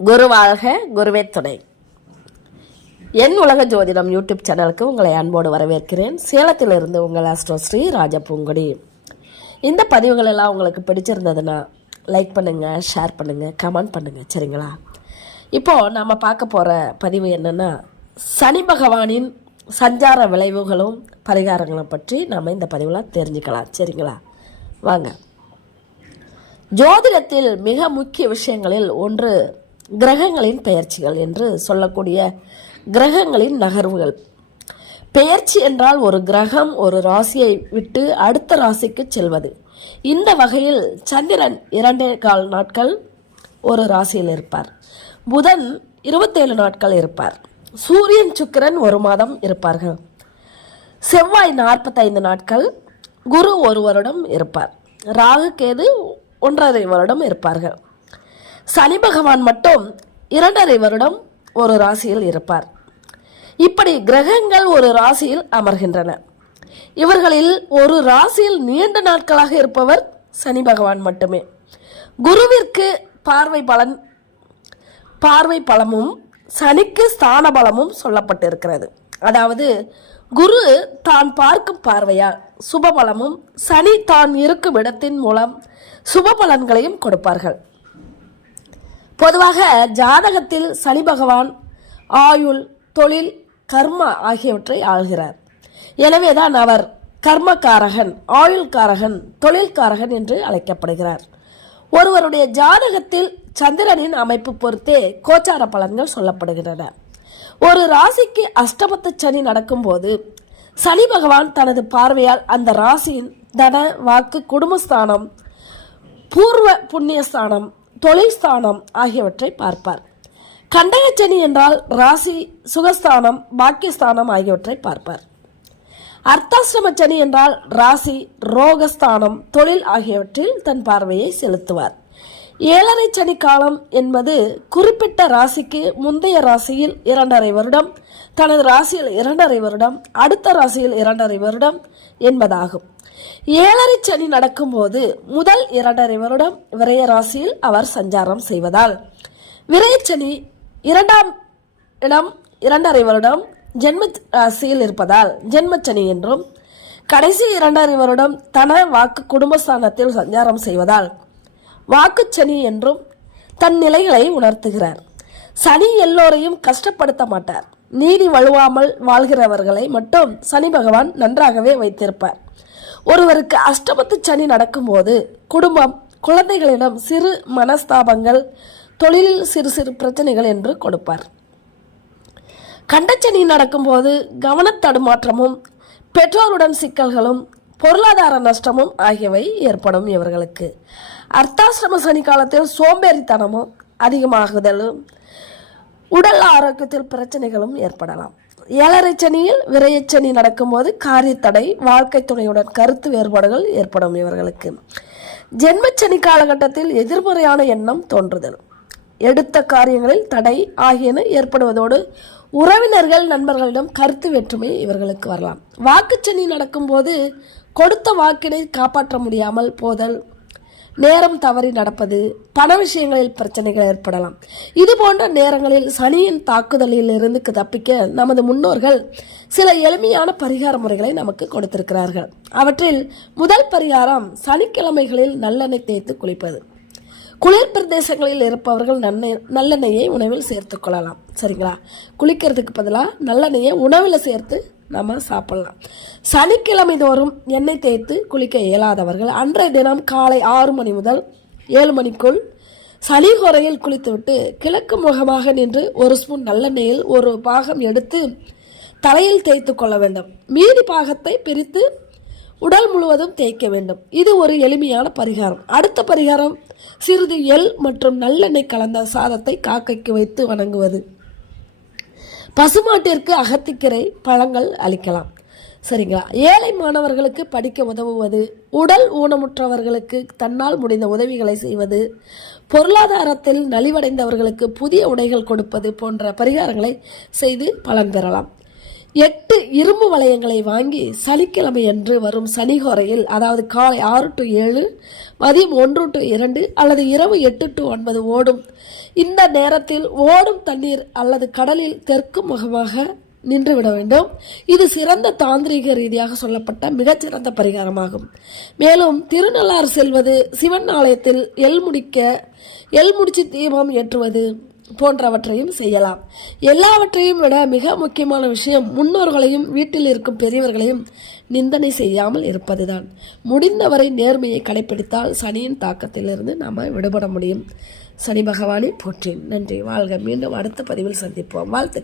குருவாழ்க குருவே துணை என் உலக ஜோதிடம் யூடியூப் சேனலுக்கு உங்களை அன்போடு வரவேற்கிறேன். சேலத்திலிருந்து உங்கள் அஸ்ட்ரோ ஸ்ரீ ராஜபூங்குடி இந்த பதிவுகள் எல்லாம் உங்களுக்கு பிடிச்சிருந்ததுன்னா லைக் பண்ணுங்கள் ஷேர் பண்ணுங்கள் கமெண்ட் பண்ணுங்கள் சரிங்களா? இப்போது நம்ம பார்க்க போகிற பதிவு என்னென்னா சனி பகவானின் சஞ்சார விளைவுகளும் பரிகாரங்களும் பற்றி நம்ம இந்த பதிவில் தெரிஞ்சுக்கலாம் சரிங்களா? வாங்க. ஜோதிடத்தில் மிக முக்கிய விஷயங்களில் ஒன்று கிரகங்களின் பெயர்ச்சிகள் என்று சொல்லக்கூடிய கிரகங்களின் நகர்வுகள். பெயர்ச்சி என்றால் ஒரு கிரகம் ஒரு ராசியை விட்டு அடுத்த ராசிக்கு செல்வது. இந்த வகையில் சந்திரன் இரண்டே கால் நாட்கள் ஒரு ராசியில் இருப்பார். புதன் இருபத்தேழு நாட்கள் இருப்பார். சூரியன் சுக்கிரன் ஒரு மாதம் இருப்பார்கள். செவ்வாய் நாற்பத்தைந்து நாட்கள் குரு ஒரு வருடம் இருப்பார். ராகு கேது ஒன்றரை வருடம் இருப்பார்கள். சனி பகவான் மட்டும் இரண்டரை வருடம் ஒரு ராசியில் இருப்பார். இப்படி கிரகங்கள் ஒரு ராசியில் அமர்கின்றன. இவர்களில் ஒரு ராசியில் நீண்ட நாட்களாக இருப்பவர் சனி பகவான் மட்டுமே. குருவிற்கு பார்வை பலன் பார்வை பலமும் சனிக்கு ஸ்தான பலமும் சொல்லப்பட்டிருக்கிறது. அதாவது குரு தான் பார்க்கும் பார்வையால் சுபபலமும் சனி தான் இருக்கும் இடத்தின் மூலம் சுப பலன்களையும் கொடுப்பார்கள். பொதுவாக ஜாதகத்தில் சனி பகவான் ஆயுள் தொழில் கர்ம ஆகியவற்றை ஆள்கிறார். எனவேதான் அவர் கர்மக்காரகன் ஆயுள்காரகன் தொழில்காரகன் என்று அழைக்கப்படுகிறார். ஒருவருடைய ஜாதகத்தில் சந்திரனின் அமைப்பு பொறுத்தே கோச்சார பலன்கள் சொல்லப்படுகின்றன. ஒரு ராசிக்கு அஷ்டமத்து சனி நடக்கும்போது சனி பகவான் தனது பார்வையால் அந்த ராசியின் தன வாக்கு குடும்பஸ்தானம் பூர்வ புண்ணியஸ்தானம் தொழில் ஸ்தானம் ஆகியவற்றை பார்ப்பார். கண்டகச்சனி என்றால் ராசி சுகஸ்தானம் பாக்கியஸ்தானம் ஆகியவற்றை பார்ப்பார். அர்த்தாசிரம சனி என்றால் ராசி ரோகஸ்தானம் தொழில் ஆகியவற்றில் தன் பார்வையை செலுத்துவார். ஏழரை சனி காலம் என்பது குறிப்பிட்ட ராசிக்கு முந்தைய ராசியில் இரண்டரை வருடம் தனது ராசியில் இரண்டரை வருடம் அடுத்த ராசியில் இரண்டரை வருடம் என்பதாகும். ஏழரை சனி நடக்கும்போது முதல் இரண்டரை வருடம் விரய ராசியில் அவர் சஞ்சாரம் செய்வதால் விரயச்சனி இரண்டாம் இடம் இரண்டரை வருடம் ஜென்ம ராசியில் இருப்பதால் ஜென்மச்சனி என்றும் கடைசி இரண்டரை வருடம் தன வாக்கு குடும்பஸ்தானத்தில் சஞ்சாரம் செய்வதால் வாக்குச்சனி என்றும் தன் நிலைகளை உணர்த்துகிறார். சனி எல்லோரையும் கஷ்டப்படுத்த மாட்டார். நீதி வலுவாமல் வாழ்கிறவர்களை மட்டும் சனி பகவான் நன்றாகவே வைத்திருப்பார். ஒருவருக்கு அஷ்டமத்து சனி நடக்கும்போது குடும்பம் குழந்தைகளிடம் சிறு மனஸ்தாபங்கள் தொழிலில் சிறு சிறு பிரச்சனைகள் என்று கொடுப்பார். கண்டச்சனி நடக்கும்போது கவனத்தடுமாற்றமும் பெற்றோருடன் சிக்கல்களும் பொருளாதார நஷ்டமும் ஆகியவை ஏற்படும் இவர்களுக்கு. அர்த்தாசிரம சனி காலத்தில் சோம்பேறித்தனமும் அதிகமாகுதலும் உடல் ஆரோக்கியத்தில் பிரச்சனைகளும் ஏற்படலாம். ஏழரை சனியில் நடக்கும்போது காரியத்தடை வாழ்க்கை துணையுடன் கருத்து வேறுபாடுகள் ஏற்படும் இவர்களுக்கு. ஜென்மச்சனி காலகட்டத்தில் எதிர்மறையான எண்ணம் தோன்றுதல். எடுத்த காரியங்களில் தடை ஆகியன ஏற்படுவதோடு உறவினர்கள் நண்பர்களிடம் கருத்து வேற்றுமை இவர்களுக்கு வரலாம். வாக்குச்சனி நடக்கும்போது கொடுத்த வாக்கினை காப்பாற்ற முடியாமல் போதல் நேரம் தவறி நடப்பது பண விஷயங்களில் பிரச்சனைகள் ஏற்படலாம். இது போன்ற நேரங்களில் சனியின் தாக்குதலில் இருந்து தப்பிக்க நமது முன்னோர்கள் சில எளிமையான பரிகார முறைகளை நமக்கு கொடுத்திருக்கிறார்கள். அவற்றில் முதல் பரிகாரம் சனிக்கிழமைகளில் நல்லெண்ணெய் தேய்த்து குளிப்பது. குளிர் பிரதேசங்களில் இருப்பவர்கள் நன்னெய் நல்லெண்ணெயை உணவில் சேர்த்து கொள்ளலாம். சரிங்களா? குளிக்கிறதுக்கு பதிலாக நல்லெண்ணெயை உணவில் சேர்த்து நம்ம சாப்பிடலாம். சனிக்கிழமை தோறும் எண்ணெய் தேய்த்து குளிக்க இயலாதவர்கள் அன்றைய தினம் காலை ஆறு மணி முதல் ஏழு மணிக்குள் சனி குறையில் குளித்துவிட்டு கிழக்கு முகமாக நின்று ஒரு ஸ்பூன் நல்லெண்ணெயில் ஒரு பாகம் எடுத்து தலையில் தேய்த்து கொள்ள வேண்டும். மீதி பாகத்தை பிரித்து உடல் முழுவதும் தேய்க்க வேண்டும். இது ஒரு எளிமையான பரிகாரம். அடுத்த பரிகாரம் சிறிது எள் மற்றும் நல்லெண்ணெய் கலந்த சாதத்தை காக்கைக்கு வைத்து வணங்குவது. பசுமாட்டிற்கு அகத்திக்கரை பழங்கள் அளிக்கலாம். சரிங்களா? ஏழை மாணவர்களுக்கு படிக்க உதவுவது உடல் ஊனமுற்றவர்களுக்கு தன்னால் முடிந்த உதவிகளை செய்வது பொருளாதாரத்தில் நலிவடைந்தவர்களுக்கு புதிய உடைகள் கொடுப்பது போன்ற பரிகாரங்களை செய்து பலன் பெறலாம். எட்டு இரும்பு வளையங்களை வாங்கி சனிக்கிழமை அன்று வரும் சனிகோரையில் அதாவது காலை ஆறு டு ஏழு மதியம் ஒன்று டு இரண்டு அல்லது இரவு எட்டு டு ஒன்பது ஓடும். இந்த நேரத்தில் ஓடும் தண்ணீர் அல்லது கடலில் தெற்கு முகமாக நின்றுவிட வேண்டும். இது சிறந்த தாந்திரிக ரீதியாக சொல்லப்பட்ட மிகச்சிறந்த பரிகாரமாகும். மேலும் திருநள்ளாறு செல்வது சிவன் ஆலயத்தில் எல் முடிக்க எல் முடிச்சு தீபம் ஏற்றுவது போன்றவற்றையும் செய்யலாம். எல்லாவற்றையும் விட மிக முக்கியமான விஷயம் முன்னோர்களையும் வீட்டில் இருக்கும் பெரியவர்களையும் நிந்தனை செய்யாமல் இருப்பதுதான். முடிந்தவரை நேர்மையை கடைபிடித்தால் சனியின் தாக்கத்திலிருந்து நாம் விடுபட முடியும். சனி பகவானை போற்றேன் நன்றி. வாழ்க. மீண்டும் அடுத்த பதிவில் சந்திப்போம். வாழ்த்து